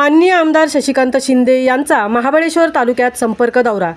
माननीय आमदार शशिकांत शिंदे यांचा महाबळेश्वर तालुक्यात संपर्क दौरा।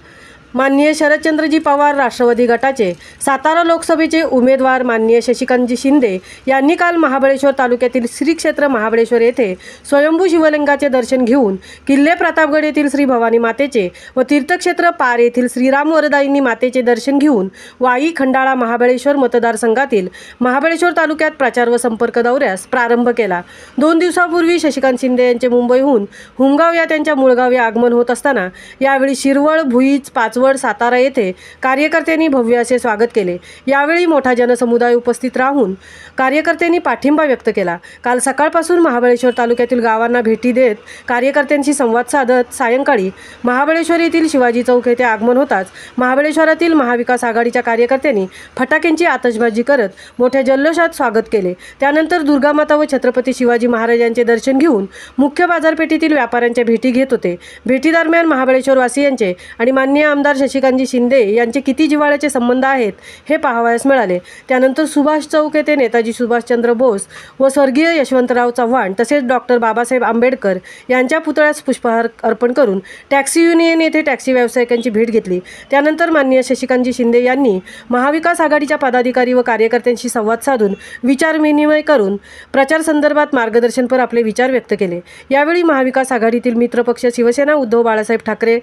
माननीय शरदचंद्रजी पवार राष्ट्रवादी गटाचे सातारा लोकसभेचे उमेदवार माननीय शशिकांतजी शिंदे यांनी काल महाबळेश्वर तालुक्यातील श्री क्षेत्र महाबळेश्वर येथे स्वयंभू शिवलिंगाचे दर्शन घेऊन किल्ले प्रतापगड येथील श्री भवानी मातेचे व तीर्थक्षेत्र पार येथील श्रीराम वरदायिनी मातेचे दर्शन घेऊन वाई खंडाळा महाबळेश्वर मतदारसंघातील महाबळेश्वर तालुक्यात प्रचार व संपर्क दौऱ्यास प्रारंभ केला। 2 दिवसापूर्वी शशिकांत शिंदे यांचे मुंबईहून हुमगाव या त्यांच्या मूळ गावी आगमन होत असताना यावेळी शिरवळ, भुईज, पाचवड, सातारा येथे कार्यकर्त्यांनी भव्य असे स्वागत केले। यावेळी मोठा जनसमुदाय उपस्थित राहून कार्यकर्त्यांनी पाठिंबा व्यक्त केला। काल सकाळपासून महाबळेश्वर तालुक्यातील गावांना भेटी देत कार्यकर्त्यांशी संवाद साधत सायंकाळी महाबळेश्वर येथील शिवाजी चौक येथे आगमन होताच महाबळेश्वरातील महाविकास आघाडीच्या कार्यकर्त्यांनी फटाक्यांची आतषबाजी करत मोठ्या जल्लोषात स्वागत केले। त्यानंतर दुर्गामाता व छत्रपती शिवाजी महाराजांचे दर्शन घेऊन मुख्य बाजारपेठेतील व्यापाऱ्यांच्या भेटी घेत होते। भेटीदरम्यान महाबळेश्वर वासियांचे आणि माननीय आमदार शशिकांतजी शिंदे यांचे किती जिव्हाळ्याचे संबंध आहेत हे पाहावयास मिळाले। त्यानंतर सुभाष चौक येथे नेताजी सुभाषचंद्र बोस व स्वर्गीय यशवंतराव चव्हाण तसेच डॉक्टर बाबासाहेब आंबेडकर यांच्या पुतळ्यास पुष्पहार अर्पण करून टॅक्सी युनियन येथे टॅक्सी व्यावसायिकांची भेट घेतली। त्यानंतर माननीय शशिकांतजी शिंदे यांनी महाविकास आघाडीच्या पदाधिकारी व कार्यकर्त्यांशी संवाद साधून विचार विनिमय करून प्रचार संदर्भात मार्गदर्शनपर आपले विचार व्यक्त केले। यावेळी महाविकास आघाडीतील मित्रपक्ष शिवसेना उद्धव बाळासाहेब ठाकरे,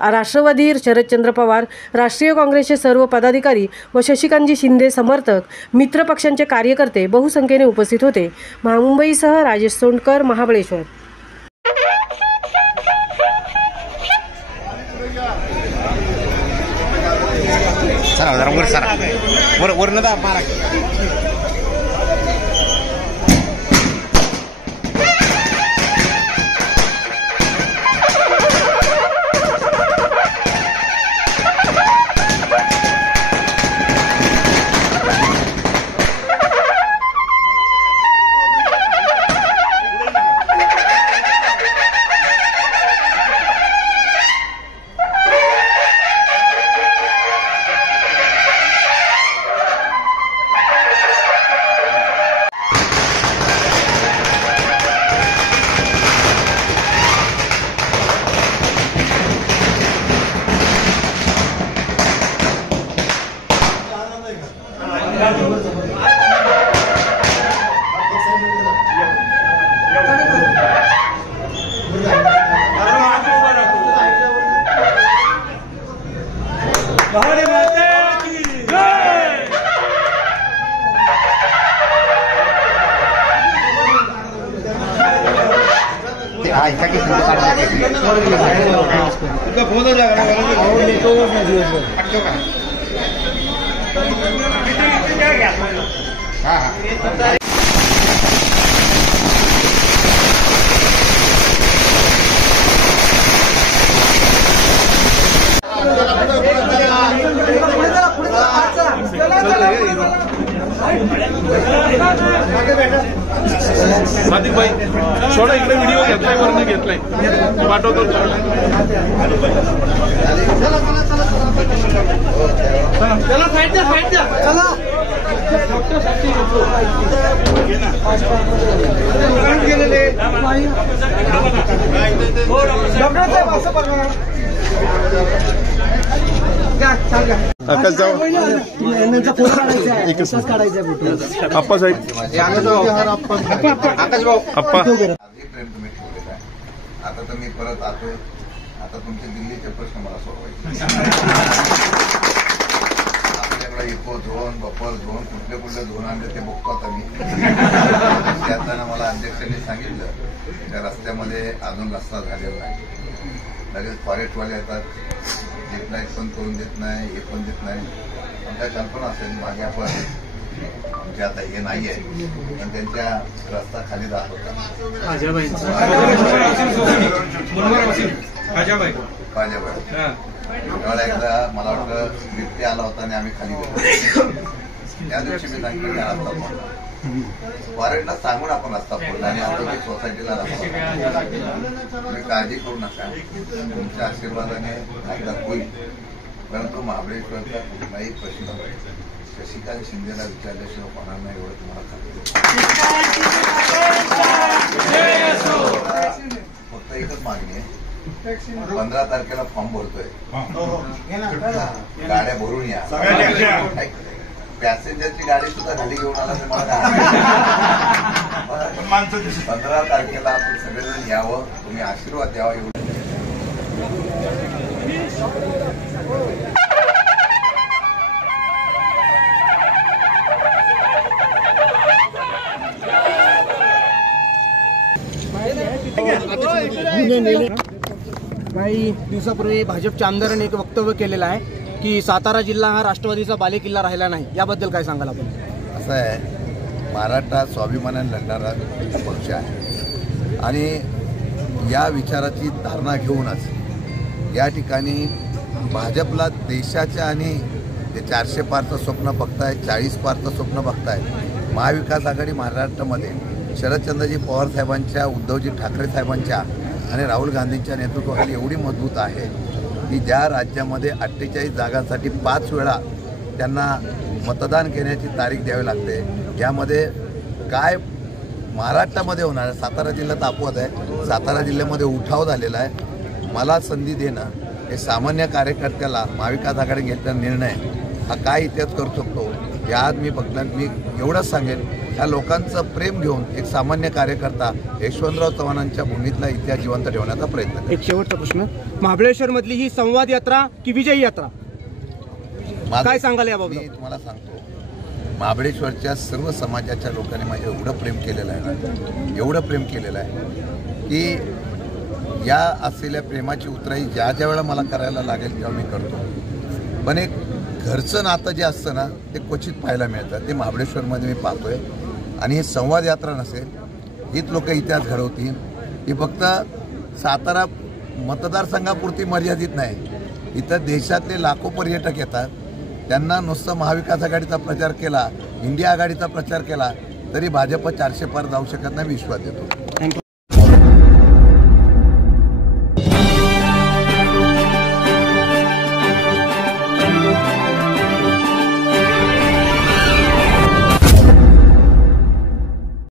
राष्ट्रवादी शरदचंद्र पवार, राष्ट्रीय काँग्रेसचे सर्व पदाधिकारी व शशिकांतजी शिंदे समर्थक मित्र पक्षांचे कार्यकर्ते बहुसंख्येने उपस्थित होते। मुंबईसह राजेश सोंडकर, महाबळेश्वर। भाई छोड़ा इकडे व्हिडिओ घेतलाय वरनं घेतलाय पाठवतो। चला साइड द्या चला गेलेले आकाश जाऊ आप्पा साहेब आप्पा आता तर मी परत आलो। आता तुमचे दिल्लीचे प्रश्न मला सोडवायचे। आपल्याकडे इको झोन, बफर झोन, कुठले झोन आणले ते बघतो आता मी। त्यातना मला अध्यक्षांनी सांगितलं त्या रस्त्यामध्ये अजून रस्ता झालेला नाही। लगेच फॉरेस्टवाले येतात, देत नाही, पण करून देत नाही, हे पण देत नाही। आमच्या कल्पना असेल मागे आपण आमचे आता हे नाही आहे पण त्यांच्या रस्ता खाली जात होता। त्यावेळेला एकदा मला वाटतं बिबट्या आला होता आणि आम्ही खाली गेलो। त्या दिवशी मी सांगितलं हा रस्ता फोडला, वॉरंटला सांगून आपण रस्ता फोडला आणि आरोग्य सोसायटीला तुम्ही काळजी करू नका, तुमच्या आशीर्वादाने कायदा होईल। परंतु महाबळेश्वरचा कुठलाही प्रश्न शशिकांत शिंदेला विचारल्याशिवाय होणार नाही एवढं तुम्हाला खात्री। फक्त फक्त एकच मागणी आहे, 15 तारखेला फॉर्म भरतोय, गाड्या भरून या. पॅसेंजरची गाडी सुद्धा खाली घेऊन आला तर मला काय 15 तारखेला आपण सगळेजण यावं, तुम्ही आशीर्वाद द्यावा एवढं. काही दिवसापूर्वी भाजपच्या आमदारांनी एक वक्तव्य केलेलं आहे की सातारा जिल्हा हा राष्ट्रवादीचा बालेकिल्ला राहिला नाही, याबद्दल काय सांगाल आपण? असं आहे, महाराष्ट्रात स्वाभिमानाने लढणारा पक्ष आहे आणि या विचाराची धारणा घेऊनच या ठिकाणी भाजपला देशाच्या आणि ते 400 पारचं स्वप्न बघताय, 40 पारचं स्वप्न बघताय. महाविकास आघाडी महाराष्ट्रामध्ये शरदचंद्रजी पवार साहेबांच्या, उद्धवजी ठाकरे साहेबांच्या आणि राहुल गांधींच्या नेतृत्वाखाली एवढी मजबूत आहे की ज्या राज्यामध्ये 48 जागांसाठी 5 वेळा त्यांना मतदान घेण्याची तारीख द्यावी लागते, यामध्ये काय महाराष्ट्रामध्ये होणार आहे? सातारा जिल्ह्यात अपवाद आहे, सातारा जिल्ह्यामध्ये उठाव झालेला आहे. मला संधी देणं हे सामान्य कार्यकर्त्याला महाविकास आघाडी घेतलेला निर्णय हा काय इतिहास करू शकतो या आज मी बघणार. मी एवढंच सांगेन, या लोकांचं प्रेम घेऊन एक सामान्य कार्यकर्ता यशवंतराव चव्हाणांच्या भूमीतला इतिहास जिवंत ठेवण्याचा प्रयत्न करेन. एक शेवटचा प्रश्न, महाबळेश्वर मधली ही संवाद यात्रा की विजयी यात्रा, काय सांगाल याबाबत? मी तुम्हाला सांगतो, महाबळेश्वरच्या सर्व समाजाच्या लोकांनी माझ्या एवढं प्रेम केलेलं आहे ना, एवढं प्रेम केलेलं आहे की या असलेल्या प्रेमाची उतराई ज्या ज्या वेळेला मला करायला लागेल तेव्हा मी करतो. पण एक घरचं नातं जे असतं ना ते क्वचित पाहायला मिळतं, ते महाबळेश्वरमध्ये मी पाहतोय. आणि ही संवाद यात्रा नसेल, हीच लोक इतिहास घडवतील. ही फक्त सातारा मतदारसंघापुरती मर्यादित नाही, इथं देशातले लाखो पर्यटक येतात. त्यांना नुसतं महाविकास आघाडीचा प्रचार केला, इंडिया आघाडीचा प्रचार केला तरी भाजप 400 पार जाऊ शकत नाही, विश्वास देतो.